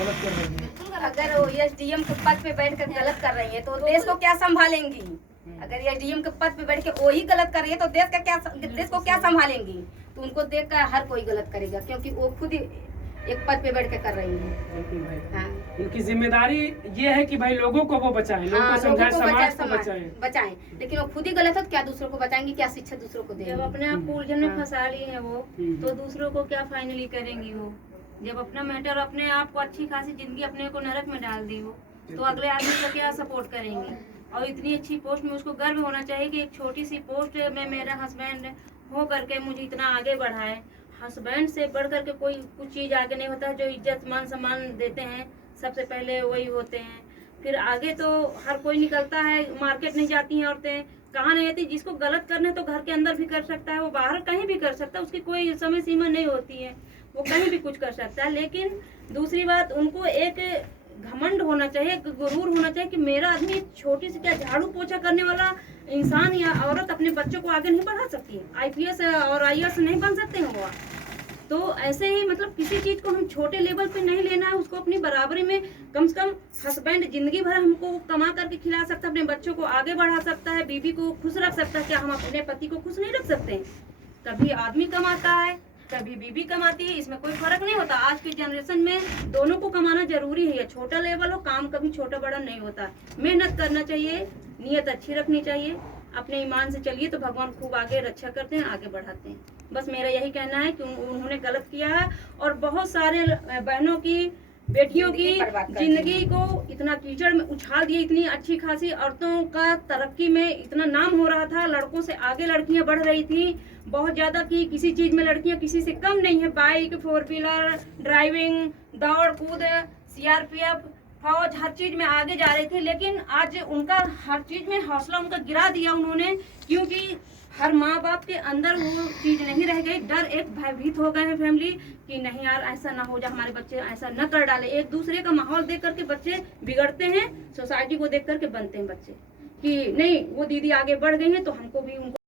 गलत कर रही है। बिल्कुल, अगर वो एसडीएम के पद पे बैठ कर गलत कर रही है तो देश को क्या संभालेंगी? अगर एसडीएम के पद पे बैठ के वही गलत कर रही है तो देश को क्या संभालेंगी? तो उनको देख कर हर कोई गलत करेगा, क्योंकि वो खुद ही एक पद पे बैठ के कर रही है। बिल्कुल भाई, हाँ, उनकी जिम्मेदारी ये है कि भाई लोगों को वो बचाएं, लोगों हाँ, को समझाएं, लोगों को समाज को बचाएं, बचाएं। लेकिन वो खुद ही गलत है तो क्या दूसरों को बचाएंगी, क्या शिक्षा दूसरों को देंगी? जब अपने आप को उलझन में फंसा ली है वो, तो दूसरों को क्या फाइनली करेंगी वो? जब अपना मैटर अपने आप को अच्छी खासी जिंदगी अपने को नरक में डाल दी वो, तो अगले आदमी का क्या सपोर्ट करेंगी? और इतनी अच्छी पोस्ट में उसको गर्व होना चाहिए कि एक छोटी सी पोस्ट में मेरा हस्बैंड हो करके मुझे इतना आगे बढ़ाए। हस्बैंड से बढ़ करके कोई कुछ चीज आगे नहीं होता है। जो इज्जत मान सम्मान देते हैं सबसे पहले वही होते हैं, फिर आगे तो हर कोई निकलता है। मार्केट नहीं जाती हैं औरतें, कहाँ नहीं आती। जिसको गलत करना है तो घर के अंदर भी कर सकता है, वो बाहर कहीं भी कर सकता है, उसकी कोई समय सीमा नहीं होती है, वो कहीं भी कुछ कर सकता है। लेकिन दूसरी बात, उनको एक घमंड होना चाहिए, एक गुरूर होना चाहिए कि मेरा आदमी छोटी सी क्या झाड़ू पोछा करने वाला इंसान या औरत अपने बच्चों को आगे नहीं बढ़ा सकती है। आईपीएस और आईएएस नहीं बन सकते हैं वो। तो ऐसे ही मतलब किसी चीज को हम छोटे लेवल पे नहीं लेना है, उसको अपनी बराबरी में कम से कम। हस्बैंड जिंदगी भर हमको कमा करके खिला सकता है, अपने बच्चों को आगे बढ़ा सकता है, बीवी को खुश रख सकता है। क्या हम अपने पति को खुश नहीं रख सकते हैं? कभी आदमी कमाता है, कभी बीवी कमाती है, इसमें कोई फर्क नहीं होता। आज की जनरेशन में दोनों को कमाना जरूरी है। छोटा लेवल हो, काम कभी छोटा बड़ा नहीं होता। मेहनत करना चाहिए, नीयत अच्छी रखनी चाहिए, अपने ईमान से चलिए तो भगवान खूब आगे रक्षा करते हैं, आगे बढ़ाते हैं। बस मेरा यही कहना है कि उन्होंने गलत किया है और बहुत सारे बहनों की, बेटियों की जिंदगी को इतना कीचड़ में उछाल दिया। इतनी अच्छी खासी औरतों का तरक्की में इतना नाम हो रहा था, लड़कों से आगे लड़कियां बढ़ रही थी बहुत ज्यादा, कि किसी चीज में लड़कियां किसी से कम नहीं है। बाइक, 4 व्हीलर, ड्राइविंग, दौड़ कूद, सीआरपीएफ, फौज, हर चीज में आगे जा रही थी। लेकिन आज उनका हर चीज में हौसला उनका गिरा दिया उन्होंने, क्योंकि हर माँ बाप के अंदर वो चीज नहीं रह गई। डर, एक भयभीत हो गए हैं फैमिली कि नहीं यार ऐसा ना हो जाए, हमारे बच्चे ऐसा न कर डाले। एक दूसरे का माहौल देख करके बच्चे बिगड़ते हैं, सोसाइटी को देख करके बनते हैं बच्चे कि नहीं वो दीदी आगे बढ़ गई हैं तो हमको भी उनको